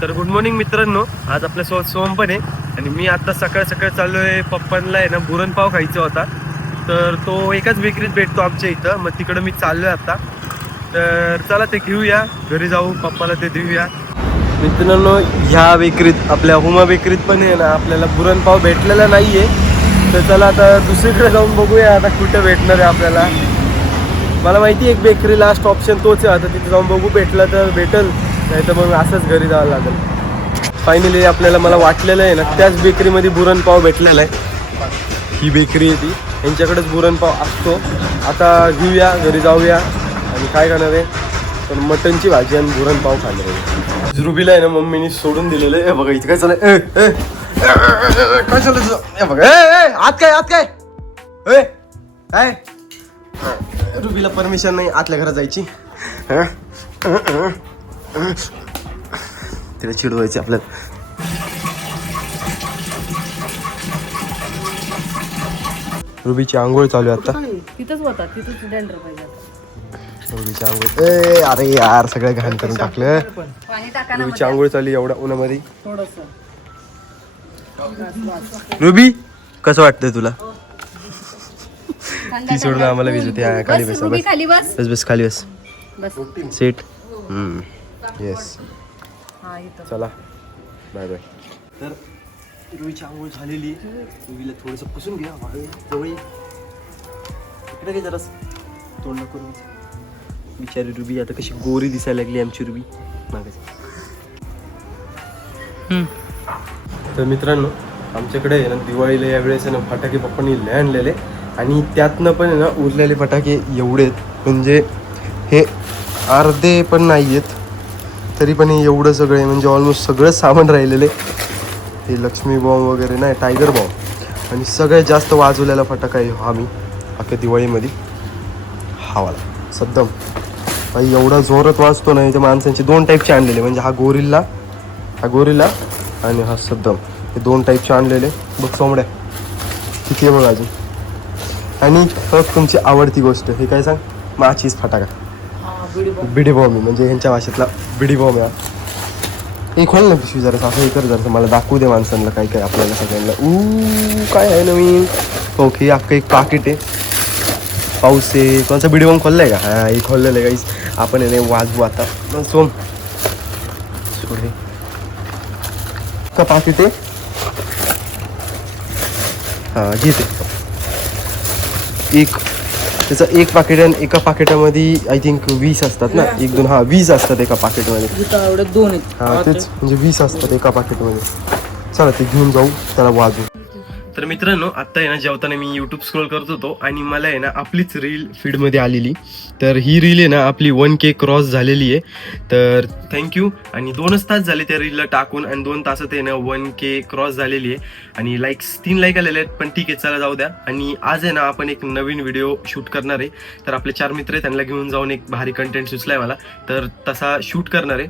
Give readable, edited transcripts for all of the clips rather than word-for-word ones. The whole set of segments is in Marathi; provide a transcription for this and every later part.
तर गुड मॉर्निंग मित्रांनो, आज आपल्यासोबत सोहम पण आहे आणि मी आता सकाळ सकाळ चाललोय. पप्पांना आहे ना पुरणपाव खायचा होता, तर तो एकाच बेकरीत भेटतो आमच्या इथं. मग तिकडं मी चाललोय आता. तर चला ते घेऊया, घरी जाऊ, पप्पाला ते देऊया. मित्रांनो, ह्या बेकरीत आपल्या हुमा बेकरीत पण आहे ना आपल्याला पुरणपाव भेटलेला नाहीये. तर चला आता दुसरीकडे जाऊन बघूया आता कुठे भेटणार आहे आपल्याला. मला माहिती एक बेकरी लास्ट ऑप्शन तोच आहे. आता तिथे जाऊन बघू, भेटला तर भेटल, नाही तर मग असंच घरी जावं लागेल. फायनली आपल्याला मला वाटलेलं आहे ना त्याच बेकरीमध्ये पुरणपाव भेटलेला आहे. ही बेकरी आहे ती, यांच्याकडेच पुरणपाव असतो. आता घेऊया, घरी जाऊया आणि काय खाणार आहे तर मटनची भाजी आणि पुरणपाव खाणार आहे. रुबीला आहे ना मम्मीने सोडून दिलेलं आहे. बघा इथे काय चाललंय, काय चाललं बघा. आत काय आत काय काय रुबीला परमिशन नाही आतल्या घरात जायची. तिला चिडवायची आपल्याला. रुबीची आंघोळ चालू आहे आता. तिथंच होता, तिथंच डेंडर पाहिजे. रुबीची आंघोळ, अरे यार सगळं घाण करून टाकलं. पाणी टाका ना. रुबीची आंघोळ चालली एवढ्या उन्हामध्ये. थोडंसं. रुबी कसं वाटतंय तुला? ती सोडून आम्हाला विजते. खाली बस, रुबी खाली बस. बस बस खाली बस. बस. सीट. येस. हा इथं. चला बाय बाय. तर रुबीची आंघोळ झालेली. रुबीला थोडंसं पुसून घ्या. जवळ इकडे काय जरा तोंड करून. बिचारी रुबी आता कशी गोरी दिसायला लागली आमची रुबी. तर मित्रांनो, आमच्याकडे आहे ना दिवाळीला यावेळेस आहे ना फटाके पप्पांनी लय आणलेले आणि त्यातनं पण आहे ना उरलेले फटाके एवढे आहेत, म्हणजे हे अर्धे पण नाही आहेत तरी पण हे एवढं सगळे, म्हणजे ऑलमोस्ट सगळं सामान राहिलेले. हे लक्ष्मी बॉम्ब वगैरे नाही, टायगर बॉम्ब. आणि सगळ्यात जास्त वाजवलेला फटाका आहे हा मी अख्ख्या दिवाळीमध्ये, हा वाला सद्दम. भाई एवढा जोरात वाजतो ना. त्या माणसांचे दोन टाईपचे आणलेले, म्हणजे हा गोरिल्ला आणि हा सद्दम, हे दोन टाईपचे आणलेले. बघ सोमड्या किती आहे बघ अजून. आणि तुमची आवडती गोष्ट हे काय सांग, माचीस फटाका, बिडी बॉम्ब, म्हणजे ह्यांच्या भाषेतला बिडी बॉम्ब आहे. एक खोल ना पिशवी जरा असं हे कर, जरा मला दाखवू दे माणसांना काय काय आपल्याला सगळ्यांना. काय आहे नवीन. ओके, अख्खं एक पाकिट आहे. पाऊस आहे. कोणचा बिडी बॉम्ब खोललाय का? हा हे खोललेलं आहे गाईस. आपण हे वाजवू आता. सोम सोडे का पाकिट आहे. हा घेते एक. त्याचं एक पाकिट आहे. एका पाकिटामध्ये आय थिंक 20 असतात ना, 1 2 20 असतात एका पाकिटमध्ये. 2 आहेत. हा तेच, म्हणजे 20 असतात एका पाकिटमध्ये. चला ते घेऊन जाऊ, त्याला वाजू. तर मित्रांनो, आत्ता आहे ना जेवताना मी यूट्यूब स्क्रोल करत होतो आणि मला आहे ना आपलीच रील फीडमध्ये आलेली. तर ही रील आहे ना आपली 1K क्रॉस झालेली आहे. तर थँक्यू. आणि 2च तास झाले त्या रीलला टाकून आणि 2 तासात आहे ना 1K क्रॉस झालेली आहे. आणि 3 लाईक आलेले आहेत, पण ठीक आहे, चला जाऊ द्या. आणि आज आहे ना आपण एक नवीन व्हिडिओ शूट करणार आहे. तर आपले 4 मित्र आहेत, त्यांना घेऊन जाऊन एक भारी कंटेंट सुचलाय मला, तर तसा शूट करणार आहे.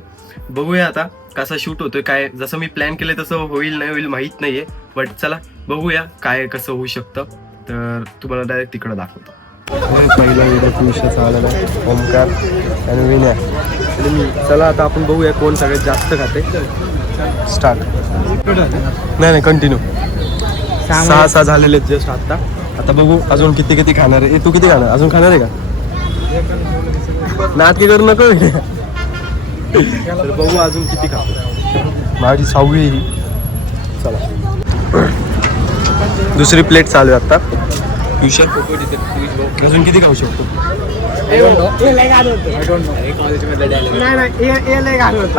बघूया आता कसा शूट होतोय, काय जसं मी प्लॅन केलंय तसं होईल नाही होईल माहीत नाहीये, बट चला बघूया काय कसं होऊ शकतं. तर तुम्हाला डायरेक्ट तिकडं दाखवतो. पहिला व्हिडिओ पुरुषाचा आलेला आहे, ओमकार आणि विनय. चला आता आपण बघूया कोण सगळ्यात जास्त खाते. स्टार्ट. नाही कंटिन्यू. 6 झालेले आहेत जस्ट आता. आता बघू अजून किती खाणार आहे. तू किती खाणार, अजून खाणार आहे का? नात की करू नको. तर बघू अजून किती खातो. माझी 6वी ही. चला दुसरी प्लेट चालू आहे आता. अजून किती खाऊ शकतो?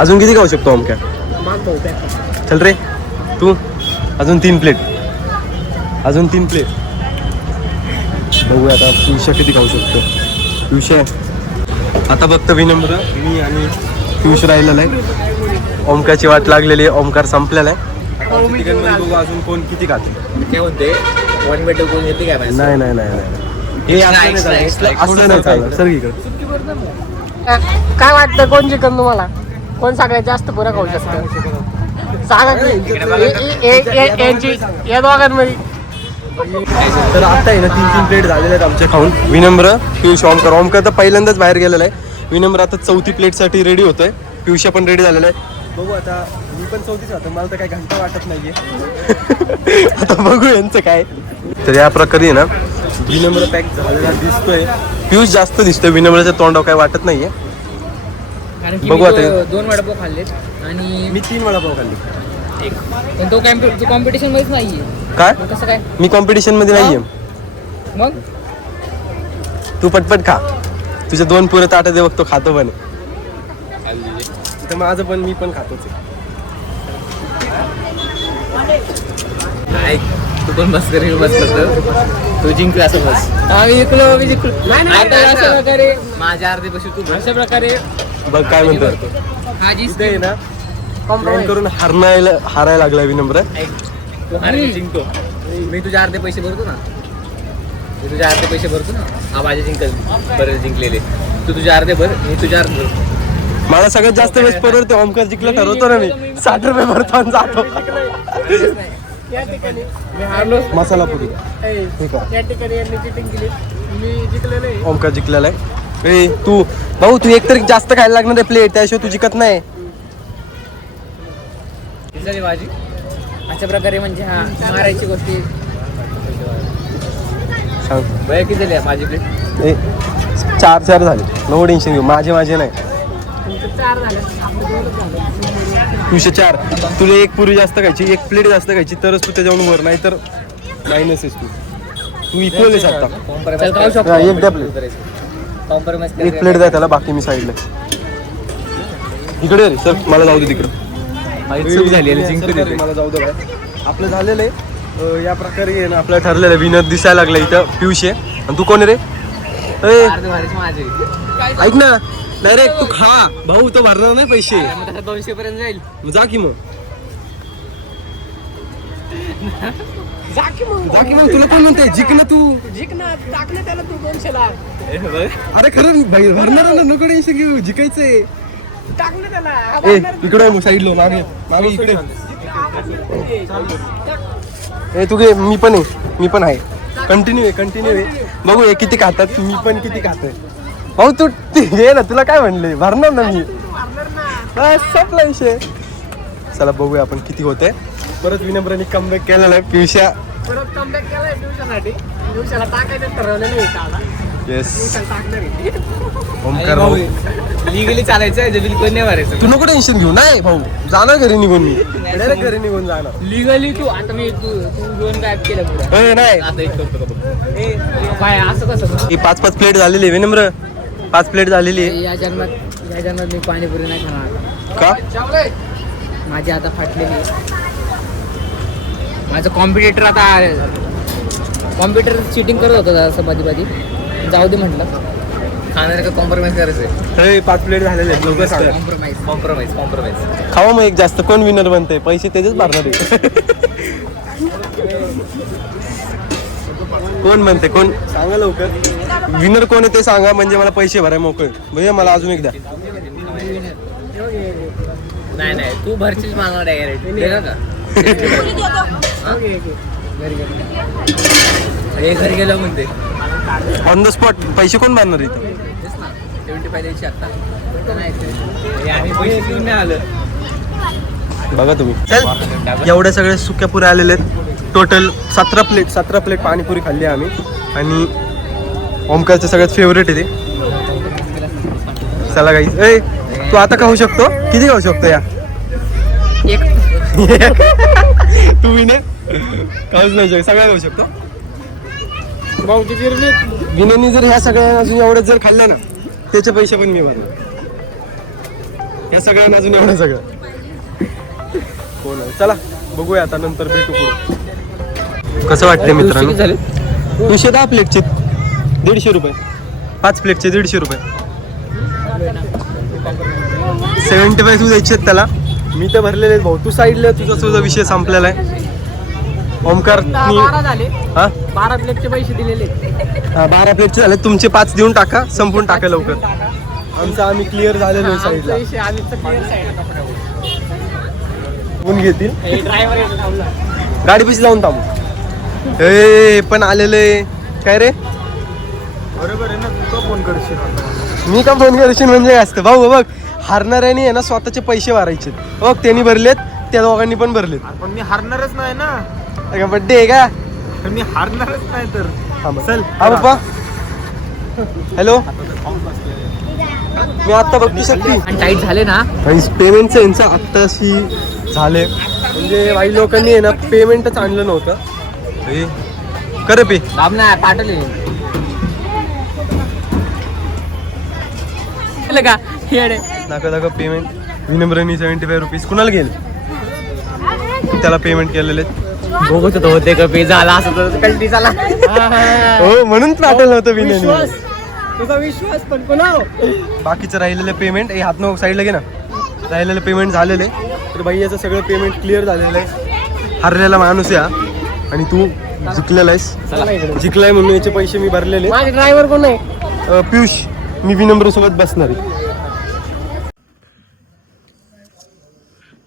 अजून किती खाऊ शकतो ओमक्या? चल रे तू. अजून 3 प्लेट. बघूया आता पियुष्या किती खाऊ शकतो. पियुष्या आता फक्त विनम्र, मी आणि पियुष राहिलेला आहे. ओमकाची वाट लागलेली आहे. ओमकार संपलेला आहे. बघू अजून कोण किती खाते. नाही सर इकडे. काय वाटतं कोण जिंकन तुम्हाला? कोण सगळ्यात जास्त पुरा खाऊ शकतं? सांगा या दोघांमध्ये. तर आता आहे ना 3 प्लेट झालेले आहेत आमच्या खाऊन. विनम्र, पियुष, ओमकार तर पहिल्यांदाच बाहेर गेलेला आहे. विनम्र आता 4थी प्लेटसाठी रेडी होतोय. पियुष्या पण रेडी झालेला आहे. बघू आता, मी पण 34 होतो, मला तर काही घंटा वाटत नाहीये. आता बघू यांचं काय. तर या प्रकारे ना विनम्र पॅक झालेला दिसतोय. पियुष जास्त दिसतोय, विनम्रच्या तोंडावर काय वाटत नाहीये. कारण की बघू मी आता. 2 वडापाव खाल्लेत आणि मी 3 वडापाव खाल्ले. पण तो कॉम्पिटिशन मध्येच नाहीये. काय? मग कसं काय मी कॉम्पिटिशन मध्ये नाहीये. मग? तू पटपट खा, तुझ्या 2 पुरे ताटं दे बघतो, खातो पण. तर माझं पण, मी पण खातोच आहे. तू पण बस कर, बस करतो. तू जिंकला असं बस. आम्ही जिंकलो, मी जिंकलो. आता अशा प्रकारे माझ्या अर्धे पैसे तू अशा प्रकारे बघ काय म्हणतो. हा इथे आहे ना कॉम्प्लेन करून हारायला लागला विनम्र. तू हारली जिंकतो. मी तुझे अर्धे पैसे भरतो ना. मी तुझे अर्धे पैसे भरतो ना. हा माझे जिंकल बरेच जिंकलेले. तू तुझे अर्धे भर, मी तुझे अर्धे भर. मला सगळ्यात जास्त वेळेस परवडते ओमकार जिंकला ठरवतो ना मी. 60 रुपये भरतो आणि जातो. या ठिकाणी मी हारलो. मसाला पुरी ठीक आहे. या ठिकाणी यांनी चिटिंग केली, मी जिंकलो नाही. ओमकार जिंकलेला आहे. ए तू भाऊ, तू एकतरी जास्त खायला लागणार आहे प्लेट, त्याशिवाय तू जिंकत नाही. झाली भाजी अशा प्रकारे म्हणजे हा मारायची गोष्टी. सांग. बघा किती झाली माझी प्लेट. ए 4 झाले, नो टेन्शन घेऊ. माझे नाही. तुमचं 4 झालं, आपलं 2च झालं. तुझे 4. तुला 1 पुरी जास्त खायची, 1 प्लेट जास्त खायची, तरच तू त्याच्यावरून वर, नाही तर मायनस आहेस तू इक्वल आहेस आता. चल खाऊ शकतो. हा, एक द्या प्लेट. कॉम्प्रोमाइज 1 प्लेट द्या त्याला, बाकी मी साईडला. इकडे रे सर, मला जाऊ दे तिकडे. चूक झाली आणि जिंकली. मला जाऊ दे बाहेर. आपलं झालेलं आहे या प्रकारे आहे ना, आपलं ठरलेलं आहे. विनर दिसायला लागला इथं पियुष आहे. आणि तू कोण आहे रे? ए, अर्धे भारीच माझे. ऐक ना, डायरेक्ट तू खा भाऊ, तो भरणार नाही पैसे. मग तसं 200 पर्यंत जाईल. मग जा की मग. जा की मग तुला कोण म्हणते जिंक ना तू. जिंकणार, टाकलं त्याला तू 200 ला. अरे खरं भरणार ना, नको टेन्शन घेऊ, जिंकायचंय. टाकलं त्याला. ए इकडे मग साईडला मागे इकडे. ए तू घे, मी पण आहे. कंटिन्यू आहे. बघू हे किती खातात, मी पण किती खातोय. भाऊ तू हे ना, तुला काय म्हणले, भरणार ना मी. बस संपला विषय. चला बघूया आपण किती होतंय. परत विनम्राने कमबॅक केलेला आहे. पियुष्या परत कमबॅक केलाय ट्युशनसाठी. ट्युशनला टाकायचं ठरवलं नाही का? येस. टाकणार आहे. ओमकार भाऊ, लिगली चालायचं, जे बिलकुल नाही भरायचं. तू नको टेन्शन घेऊ. नाही भाऊ, जाणार घरी निघून मी. डायरेक्ट घरी निघून जाणार. लिगली तू आता मी तू 2 गायब केलं पुढे. ए नाही, आता एक करतो का बघ. काय असं कसं? ही 5 प्लेट झालेली आहे विनम्र. 5 प्लेट झालेली आहे. या जन्मात मी पाणीपुरी नाही खाणार. का? माझी आता फाटलेली आहे. माझं कॉम्पिटिटर आता कॉम्प्युटर चिटिंग करत होता असं मध्ये जाऊ दे म्हटलं. खाणार का कॉम्प्रोमाइज करायचं? हे 5 प्लेट झालेले आहेत, लवकर सांगा. कॉम्प्रोमाइज. खावा मग एक जास्त. कोण विनर बनते, पैसे त्याचेच भरणार आहे. कोण म्हणते, कोण सांगा लवकर. विनर कोण आहे ते सांगा, म्हणजे मला पैसे भराय मोकळे. भैया मला अजून एक द्या. नाही तू भरचीच मागणार डायरेक्ट का? घरी गेलो म्हणते. ऑन द स्पॉट पैसे कोण भरणार इथे? 75 द्यायची आता. आम्ही पैसे घेऊन नाही आलं. बघा तुम्ही. एवढ्या सगळ्या सुक्या पुऱ्या आलेले आहेत. टोटल 17 प्लेट पाणीपुरी खाल्ली आम्ही. आणि ओमकारचं सगळ्यात फेवरेट आहे ते. चला गाईस. ए तू आता खाऊ शकतो, किती खाऊ शकतो या? तू विनर खाऊच नाही शकतो, सगळ्या खाऊ शकतो. भाऊची गिरली. विनरनी जर ह्या सगळ्या अजून एवढ्याच जर खाल्ल्या ना, त्याचे पैसे पण मी भरणार. या सगळ्यांना अजून एवढं सगळं कोण आहे? चला बघूया आता, नंतर भेटू पुढे. कसं वाटतंय मित्रांनो? 210 प्लेटचे 150 रुपये. 5 प्लेटचे 150 रुपये. 75 तू द्यायचे त्याला. मी तर भरलेले आहेत भाऊ. तू साईडला, तुझा विषय संपलेला आहे. ओमकार 12 झाले. हा 12 प्लेटचे पैसे दिलेले. 12 प्लेटचे झाले. तुमचे 5 देऊन टाका, संपून टाका लवकर. आमचं आम्ही क्लिअर झालेलो आहे साईडला. कोण घेतील? गाडी पिशी जाऊन थांबू. ए पण आलेलं आहे काय रे? बरोबर आहे ना, तू का फोन करशील? मी का फोन करशील म्हणजे असतं भाऊ. बघ हारणाऱ्याने आहे ना स्वतःचे पैसे भरायचे. हो त्यांनी भरलेत, त्या दोघांनी पण भरलेत. पण मी हारणारच नाही ना. बड्डे आहे का? तर मी हारणारच नाही तर. चल हा पप्पा. हॅलो, मी आता बघतो शक्ती. आणि टाईट झाले ना पेमेंटचं यांचं आत्ताशी झाले. म्हणजे काही लोकांनी आहे ना पेमेंटच आणलं नव्हतं. कर पे दाब ना पाठवले का येडे. दाखव पेमेंट. विनम्रनी 75 रुपीज कुणाला गेले? त्याला पेमेंट केलेले. बघत होते का पे झाला असं कल्टी झाला. हो म्हणून पाठवलं होतं विनयने. तुझा विश्वास पण कोणा. बाकीचं राहिलेलं पेमेंट हे हात साईडला घे ना. राहिलेलं पेमेंट झालेलं आहे. तर भैयाचं सगळं पेमेंट क्लिअर झालेलं आहे. हरलेला माणूस या आणि तू जिंकलेला आहेस. जिंकलाय म्हणून याचे पैसे मी भरलेले. माझे ड्रायव्हर कोण आहे? पियुष. मी विनम्र सोबत बसणार आहे.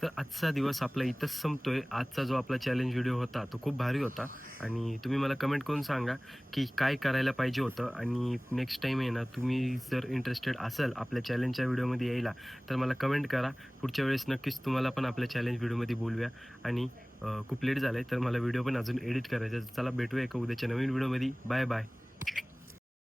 तर आजचा दिवस आपला इथंच संपतोय. आजचा जो आपला चॅलेंज व्हिडिओ होता तो खूप भारी होता आणि तुम्ही मला कमेंट करून सांगा की काय करायला पाहिजे होतं. आणि नेक्स्ट टाईम आहे ना तुम्ही जर इंटरेस्टेड असाल आपल्या चॅलेंजच्या व्हिडिओमध्ये यायला तर मला कमेंट करा. पुढच्या वेळेस नक्कीच तुम्हाला पण आपल्या चॅलेंज व्हिडिओमध्ये बोलूया. आणि खूप लेट झालं आहे तर मला व्हिडिओ पण अजून एडिट करायचा. चला भेटूया एका उद्याच्या नवीन व्हिडिओमध्ये. Bye bye.